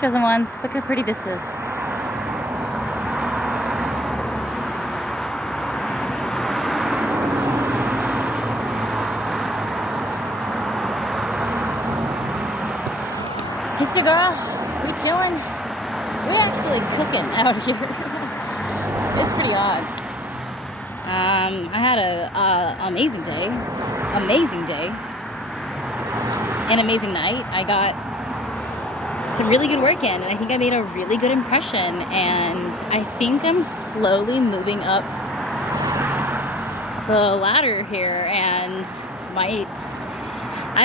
chosen ones. Look how pretty this is. It's your girl. We chilling. We actually cooking out here. It's pretty odd. I had a amazing day, an amazing night. I got some really good work in, and I think I made a really good impression. And I think I'm slowly moving up the ladder here, and I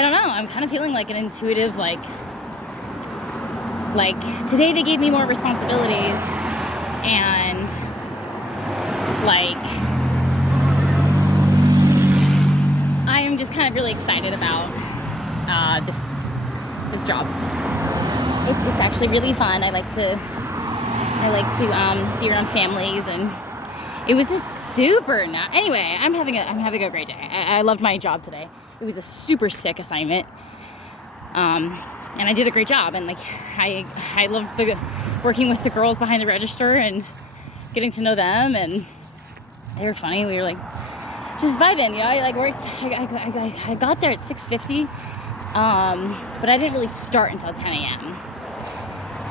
don't know. I'm kind of feeling like an intuitive, like today they gave me more responsibilities, and like I am just kind of really excited about this job. It's actually really fun. I like to be around families, and it was a super anyway, I'm having a great day. I loved my job today. It was a super sick assignment. And I did a great job, and like I loved working with the girls behind the register and getting to know them, and they were funny. We were like just vibing, you know. I like worked. I got there at 6:50, but I didn't really start until 10 a.m.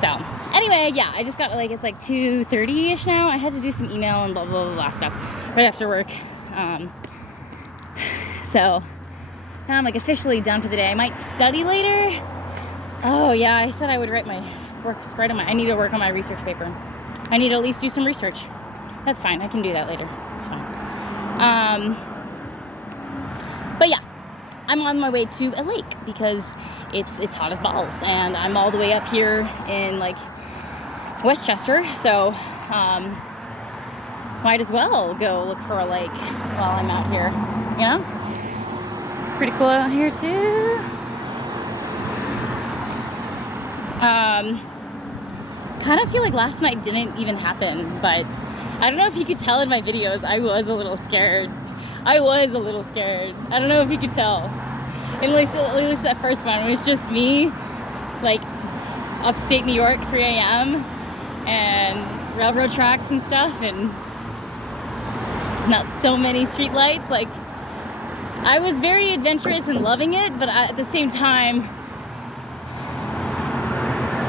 So anyway, yeah, I just got it's like 2:30ish now. I had to do some email and blah blah blah, blah stuff right after work. So now I'm like officially done for the day. I might study later. Oh yeah, I said I would write I need to work on my research paper. I need to at least do some research. That's fine, I can do that later. It's fine. But yeah, I'm on my way to a lake because it's hot as balls, and I'm all the way up here in like Westchester, so might as well go look for a lake while I'm out here, you know? Pretty cool out here too. Kind of feel like last night didn't even happen, but I don't know if you could tell in my videos, I was a little scared. I don't know if you could tell. At least that first one, it was just me, like upstate New York, 3 a.m. and railroad tracks and stuff, and not so many street lights. Like, I was very adventurous and loving it, but at the same time,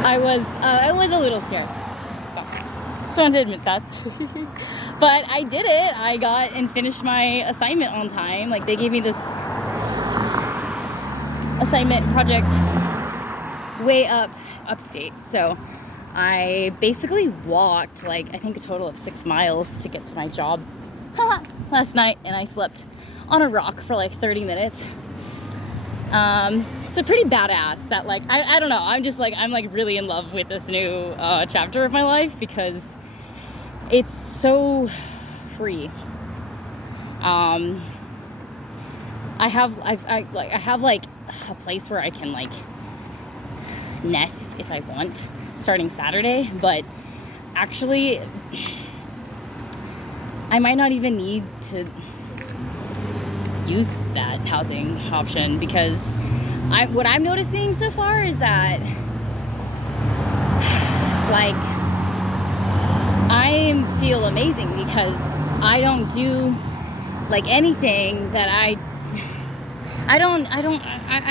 I was a little scared. So I wanted to admit that. But I did it. I got and finished my assignment on time. Like, they gave me this assignment project way upstate. So I basically walked I think a total of 6 miles to get to my job last night, and I slept on a rock for like 30 minutes. So pretty badass that I don't know, I'm really in love with this new chapter of my life because it's so free. I have a place where I can nest if I want starting Saturday, but actually I might not even need to use that housing option, because what I'm noticing so far is that I feel amazing because I don't do anything that I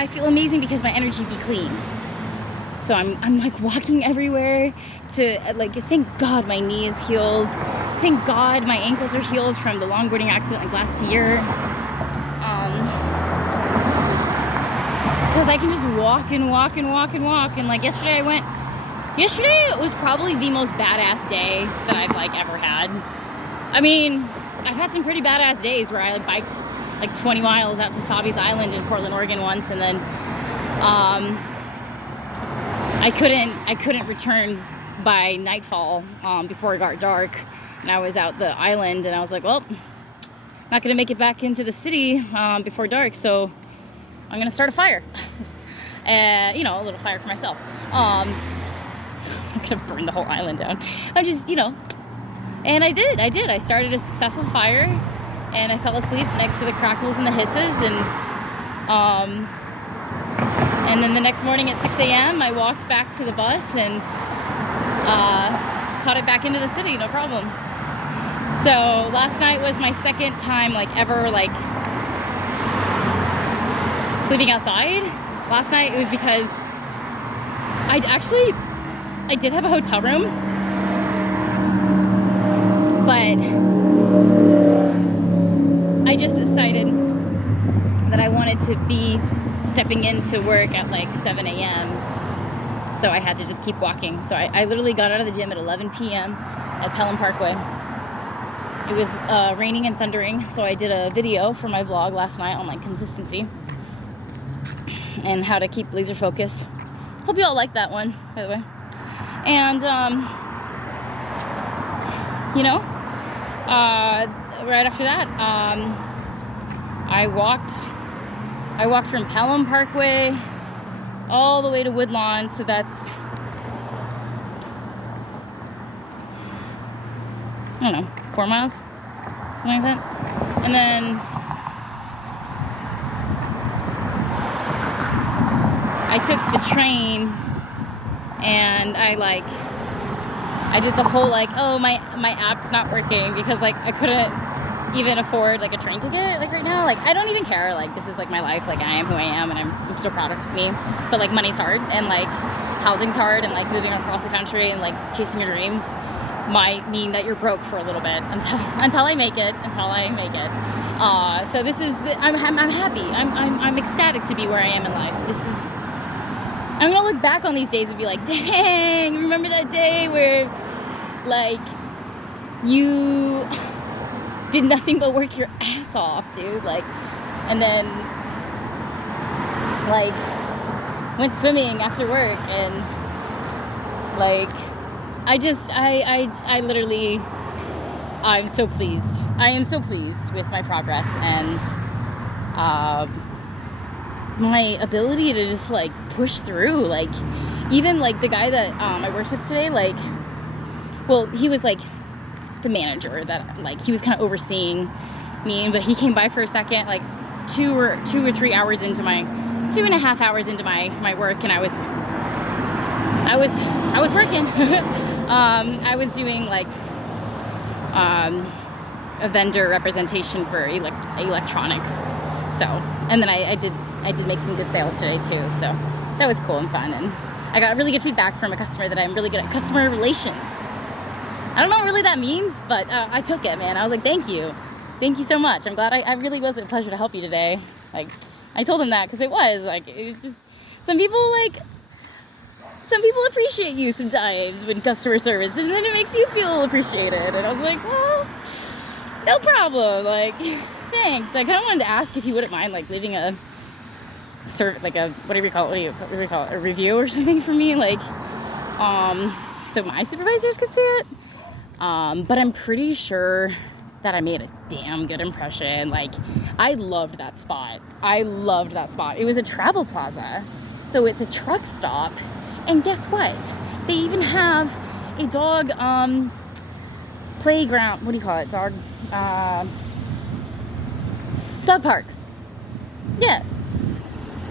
feel amazing because my energy be clean. So I'm walking everywhere to thank God my knee is healed. Thank God my ankles are healed from the longboarding accident last year. Because I can just walk and walk and walk and walk. And yesterday it was probably the most badass day that I've ever had. I mean, I've had some pretty badass days where I biked 20 miles out to Savi's Island in Portland, Oregon once, and then I couldn't return by nightfall before it got dark, and I was out the island, and I was like, well, not gonna make it back into the city before dark, so I'm gonna start a fire. A little fire for myself. I'm gonna burn the whole island down. I'm just, and I did. I started a successful fire, and I fell asleep next to the crackles and the hisses, and And then the next morning at 6 a.m. I walked back to the bus and caught it back into the city, no problem. So last night was my second time like ever like sleeping outside. Last night it was because I did have a hotel room, but I just decided that I wanted to be stepping into work at like 7 a.m. So I had to just keep walking. So I literally got out of the gym at 11 p.m. at Pelham Parkway. It was raining and thundering, so I did a video for my vlog last night on like consistency and how to keep laser focused. Hope you all like that one, by the way. And you know, right after that, I walked from Pelham Parkway all the way to Woodlawn, so that's, I don't know, 4 miles, something like that. And then I took the train and I did the whole like, oh, my app's not working because like I couldn't even afford like a train ticket like right now. Like I don't even care, like this is like my life, like I am who I am and I'm still proud of me, but like money's hard and like housing's hard and like moving across the country and like chasing your dreams might mean that you're broke for a little bit until I make it. So this is I'm happy. I'm ecstatic to be where I am in life. I'm gonna look back on these days and be like, dang, remember that day where like you did nothing but work your ass off, dude, like, and then like went swimming after work and like I literally, I'm so pleased. I am so pleased with my progress and my ability to just like push through. Like even like the guy that I worked with today, like, well, he was like the manager that like he was kind of overseeing me, but he came by for a second, like 2 or 3 hours into my 2.5 hours into my work, and I was working. I was doing like a vendor representation for electronics. So, and then I did make some good sales today too. So that was cool and fun, and I got really good feedback from a customer that I'm really good at customer relations. I don't know what really that means, but I took it, man. I was like, thank you so much. I'm glad I really was a pleasure to help you today. Like, I told him that because it was just, some people appreciate you sometimes when customer service, and then it makes you feel appreciated. And I was like, well, no problem. Like, thanks. I kind of wanted to ask if you wouldn't mind like leaving a whatever you call it, a review or something for me, like, so my supervisors could see it. But I'm pretty sure that I made a damn good impression. Like, I loved that spot. It was a travel plaza, so it's a truck stop. And guess what? They even have a dog playground. What do you call it? Dog park. Yeah.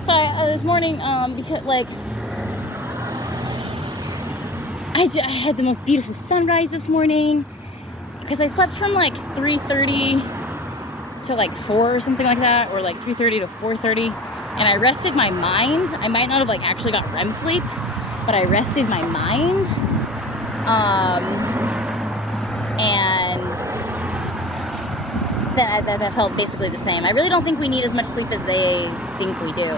So this morning, because like I had the most beautiful sunrise this morning because I slept from like 3:30 to like 4 or something like that, or like 3:30 to 4:30, and I rested my mind. I might not have like actually got REM sleep, but I rested my mind, and that felt basically the same. I really don't think we need as much sleep as they think we do,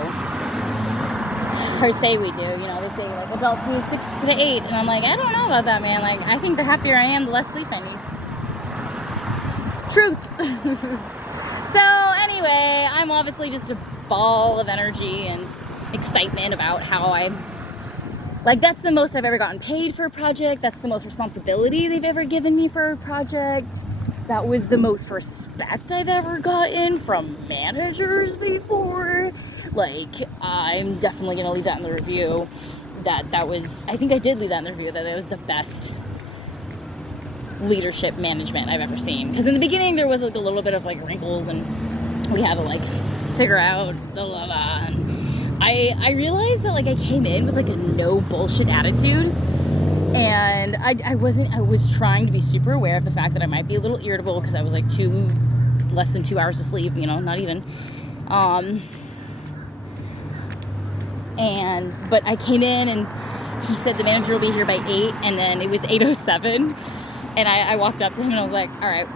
or say we do. You know, they say like adults need 6 to 8, and I'm like, I don't know about that, man. Like, I think the happier I am, the less sleep I need. Truth. So anyway, I'm obviously just a ball of energy and excitement about how that's the most I've ever gotten paid for a project. That's the most responsibility they've ever given me for a project. That was the most respect I've ever gotten from managers before. Like, I'm definitely gonna leave that in the review. That was, I think I did leave that in the review, that it was the best leadership management I've ever seen. Because in the beginning there was like a little bit of like wrinkles, and we had to like figure out blah blah blah. And I realized that like I came in with like a no bullshit attitude, and I was trying to be super aware of the fact that I might be a little irritable because I was like less than 2 hours of sleep, you know, not even. But I came in and he said the manager will be here by 8, and then it was 8:07, and I walked up to him and I was like, all right,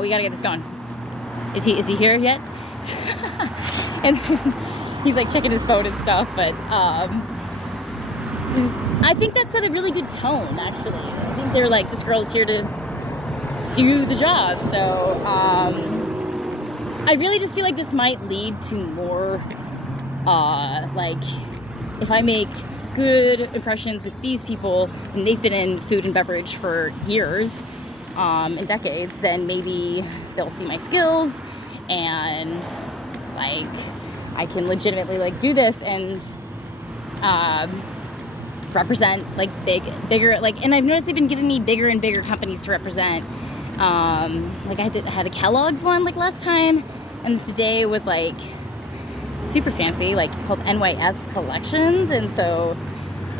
we gotta get this going. Is he here yet? And he's like checking his phone and stuff, but I think that set a really good tone, actually. I think they're like, this girl is here to do the job. So I really just feel like this might lead to more, like, if I make good impressions with these people and they've been in food and beverage for years and decades, then maybe they'll see my skills and like I can legitimately like do this and represent like bigger, like, and I've noticed they've been giving me bigger and bigger companies to represent. Like I had a Kellogg's one like last time, and today was like super fancy, like called NYS Collections. And so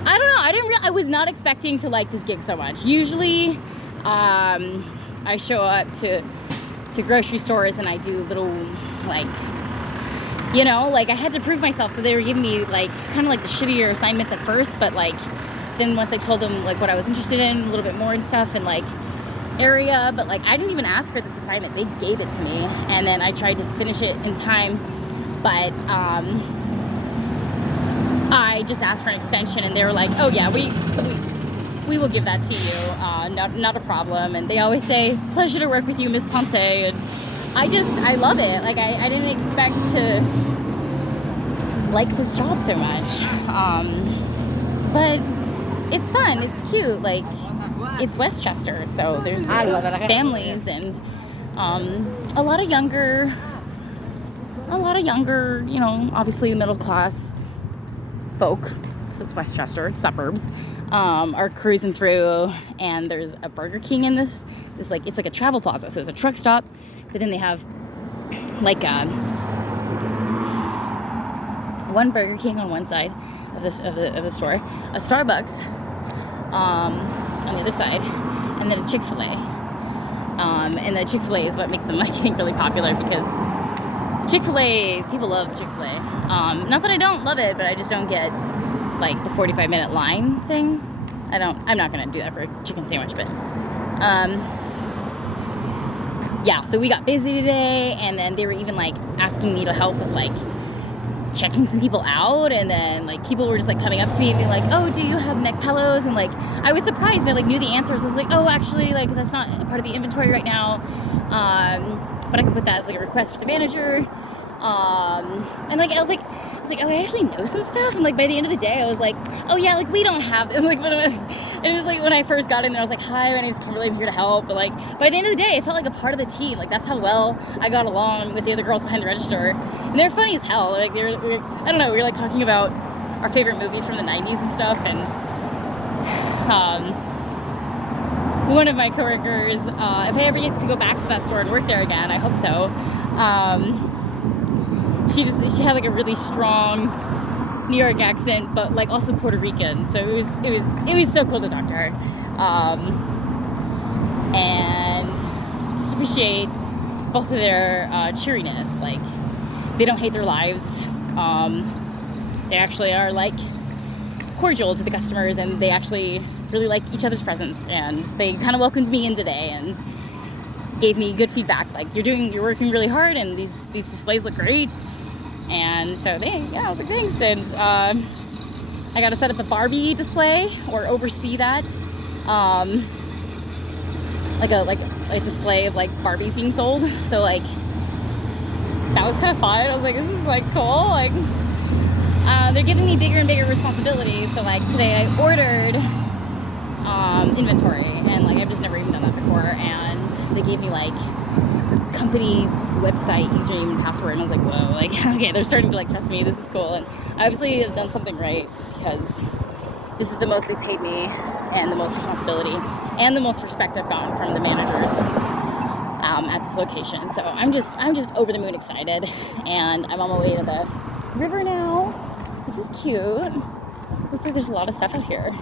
I don't know, I was not expecting to like this gig so much. Usually I show up to grocery stores and I do little like, you know, like I had to prove myself, so they were giving me like kind of like the shittier assignments at first, but like then once I told them like what I was interested in a little bit more and stuff, and like area, but like I didn't even ask for this assignment, they gave it to me, and then I tried to finish it in time, but I just asked for an extension and they were like, oh yeah, we will give that to you, not a problem. And they always say, pleasure to work with you, Miss Ponce. And I love it. Like I didn't expect to like this job so much, but it's fun, it's cute, like it's Westchester, so there's families and a lot of younger, you know, obviously middle class folk, so it's Westchester, it's suburbs, are cruising through, and there's a Burger King in this like, it's like a travel plaza, so it's a truck stop, but then they have like one Burger King on one side of the store, a Starbucks on the other side, and then a Chick-fil-A. And the Chick-fil-A is what makes them, I think, really popular, because Chick-fil-A, people love Chick-fil-A. Not that I don't love it, but I just don't get like the 45-minute line thing. I'm not gonna do that for a chicken sandwich, but yeah, so we got busy today, and then they were even like asking me to help with like checking some people out, and then like people were just like coming up to me and being like, oh, do you have neck pillows? And like I was surprised, I like knew the answers. I was like, oh, actually, like that's not a part of the inventory right now, but I can put that as like a request for the manager. And like I was like, oh, I actually know some stuff. And like by the end of the day I was like, oh yeah, like we don't have this. Like it was like when I first got in there I was like, hi, my name's Kimberlee, I'm here to help. But like by the end of the day I felt like a part of the team. Like that's how well I got along with the other girls behind the register, and they're funny as hell. Like we were like talking about our favorite movies from the 90s and stuff, and one of my coworkers, if I ever get to go back to that store and work there again, I hope so, she had like a really strong New York accent, but like also Puerto Rican. So it was so cool to talk to her, and just appreciate both of their cheeriness. Like they don't hate their lives. They actually are like cordial to the customers, and they actually really like each other's presence. And they kind of welcomed me in today and gave me good feedback. Like you're working really hard, and these displays look great. And so I was like, thanks. And I got to set up a Barbie display, or oversee that, like a display of like Barbies being sold. So like that was kind of fun. I was like, this is like cool. Like they're giving me bigger and bigger responsibilities. So like today I ordered inventory, and like I've just never even done that before. And they gave me like company website username and password, and I was like, whoa, like okay, they're starting to like trust me. This is cool, and I obviously have done something right, because this is the most they paid me, and the most responsibility, and the most respect I've gotten from the managers at this location. So I'm just over the moon excited, and I'm on my way to the river now, This is cute. Looks like there's a lot of stuff out here.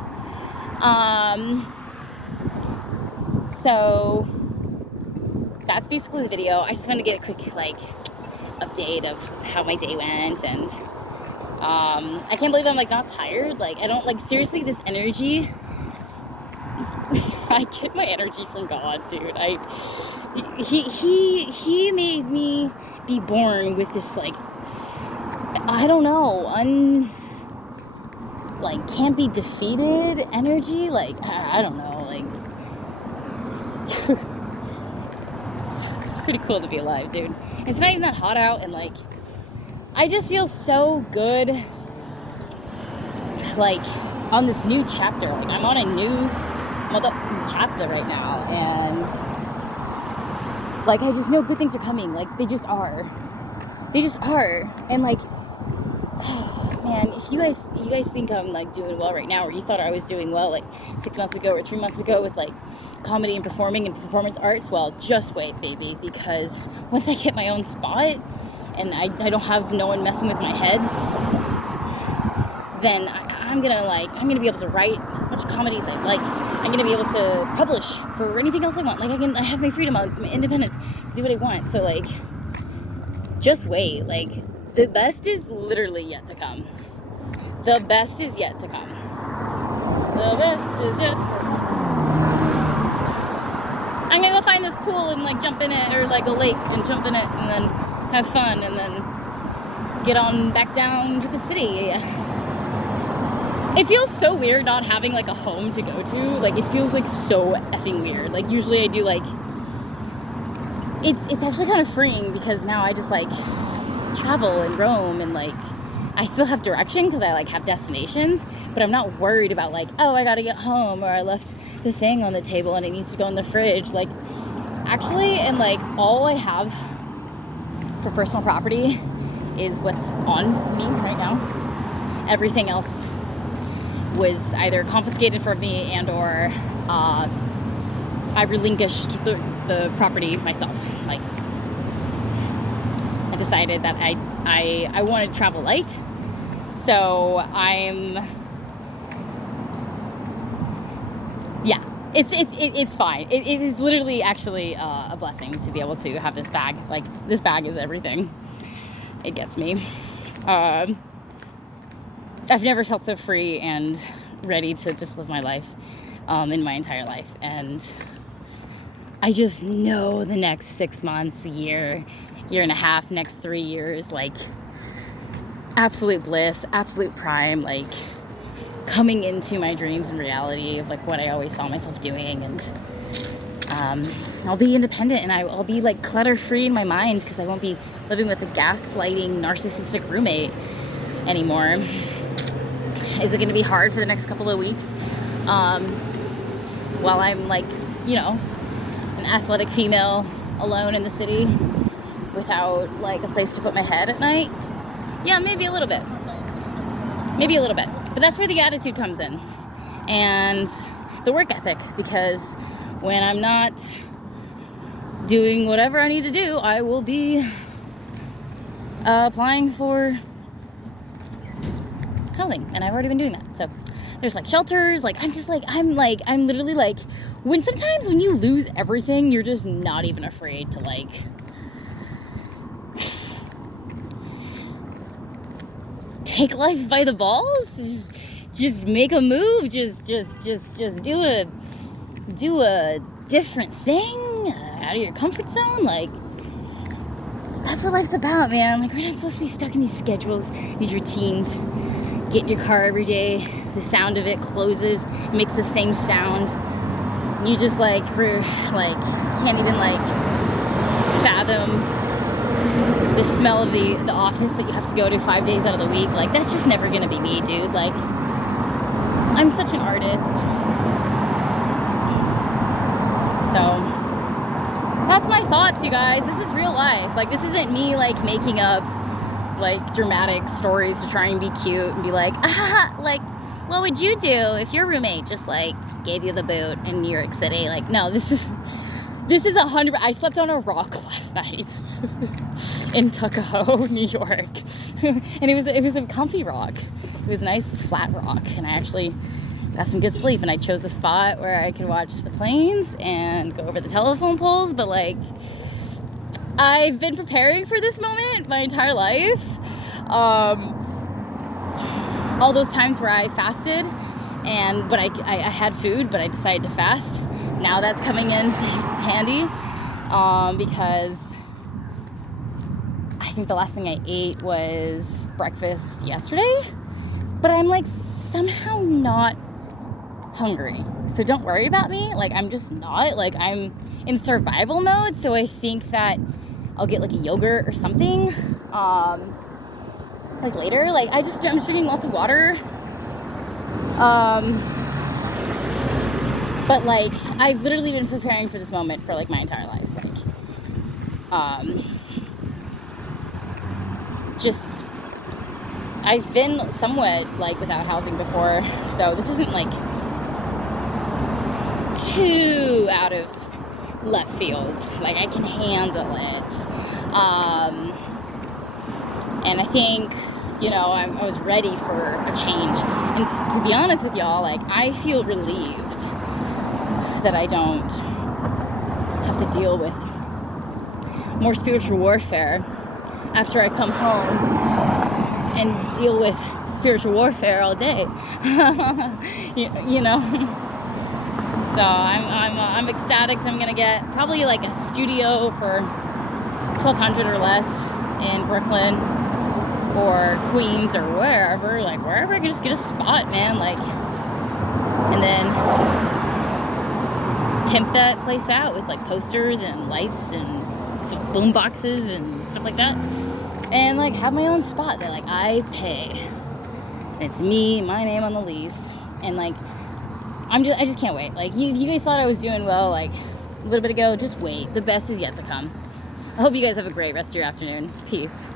So that's basically the video. I just wanted to get a quick like update of how my day went, and I can't believe I'm like not tired. Like I don't like, seriously, this energy. I get my energy from God, dude. He made me be born with this like, I don't know, like can't be defeated energy. Like I don't know, like it's pretty cool to be alive, dude. It's not even that hot out, and like I just feel so good like on this new chapter. Like I'm on a new motherfucking chapter right now, and like I just know good things are coming. Like they just are, and like, oh man, if you guys think I'm like doing well right now, or you thought I was doing well like 6 months ago or 3 months ago with like comedy and performing and performance arts, well, just wait, baby, because once I get my own spot and I don't have no one messing with my head, then I'm gonna be able to write as much comedy as I like. I'm gonna be able to publish for anything else I want. Like I have my freedom, my independence, do what I want. So like, just wait. Like the best is literally yet to come. The best is yet to come. The best is yet to come. I'm gonna go find this pool and like jump in it, or like a lake and jump in it, and then have fun, and then get on back down to the city. It feels so weird not having like a home to go to. Like it feels like so effing weird. Like usually I do like, it's actually kind of freeing, because now I just like travel and roam, and like I still have direction because I like have destinations, but I'm not worried about like, oh, I gotta get home, or I left the thing on the table and it needs to go in the fridge. Like actually, and like all I have for personal property is what's on me right now. Everything else was either confiscated from me and or I relinquished the property myself. Like I decided that I wanted to travel light, so it's fine. It is literally actually a blessing to be able to have this bag. Like this bag is everything. It gets me. I've never felt so free and ready to just live my life in my entire life. And I just know the next 6 months, year and a half, next 3 years, like absolute bliss, absolute prime, like coming into my dreams and reality of like what I always saw myself doing. And I'll be independent, and I'll be like clutter free in my mind, because I won't be living with a gaslighting narcissistic roommate anymore. Is it going to be hard for the next couple of weeks while I'm like, you know, an athletic female alone in the city without like a place to put my head at night? Yeah, maybe a little bit. But that's where the attitude comes in, and the work ethic, because when I'm not doing whatever I need to do, I will be applying for housing, and I've already been doing that. So there's like shelters. Like I'm literally like, sometimes when you lose everything, you're just not even afraid to like take life by the balls. Just make a move. Just do a different thing out of your comfort zone. Like that's what life's about, man. Like we're not supposed to be stuck in these schedules, these routines. Get in your car every day, the sound of it closes, it makes the same sound. You just like can't even like fathom the smell of the office that you have to go to 5 days out of the week. Like that's just never gonna be me, dude. Like I'm such an artist. So that's my thoughts, you guys. This is real life. Like this isn't me like making up like dramatic stories to try and be cute and be like, like what would you do if your roommate just like gave you the boot in New York City? Like no, this is This is 100. I slept on a rock last night in Tuckahoe, New York, and it was a comfy rock. It was a nice flat rock, and I actually got some good sleep. And I chose a spot where I could watch the planes and go over the telephone poles. But like, I've been preparing for this moment my entire life. All those times where I fasted, but I had food, but I decided to fast. Now that's coming in handy, because I think the last thing I ate was breakfast yesterday, but I'm like somehow not hungry. So don't worry about me. Like, I'm just not. Like, I'm in survival mode, so I think that I'll get like a yogurt or something, like later. Like, I'm just drinking lots of water. But like, I've literally been preparing for this moment for like my entire life. Like, just, I've been somewhat like without housing before, so this isn't like too out of left field. Like, I can handle it. And I think, you know, I was ready for a change. And to be honest with y'all, like, I feel relieved that I don't have to deal with more spiritual warfare after I come home and deal with spiritual warfare all day. you know. So I'm ecstatic. I'm gonna get probably like a studio for $1,200 or less in Brooklyn or Queens or wherever. Like, wherever I can just get a spot, man. Like, and then pimp that place out with like posters and lights and boom boxes and stuff like that, and like have my own spot that like I pay. It's me, my name on the lease, and like I just can't wait. Like, you guys thought I was doing well like a little bit ago. Just wait. The best is yet to come. I hope you guys have a great rest of your afternoon. Peace.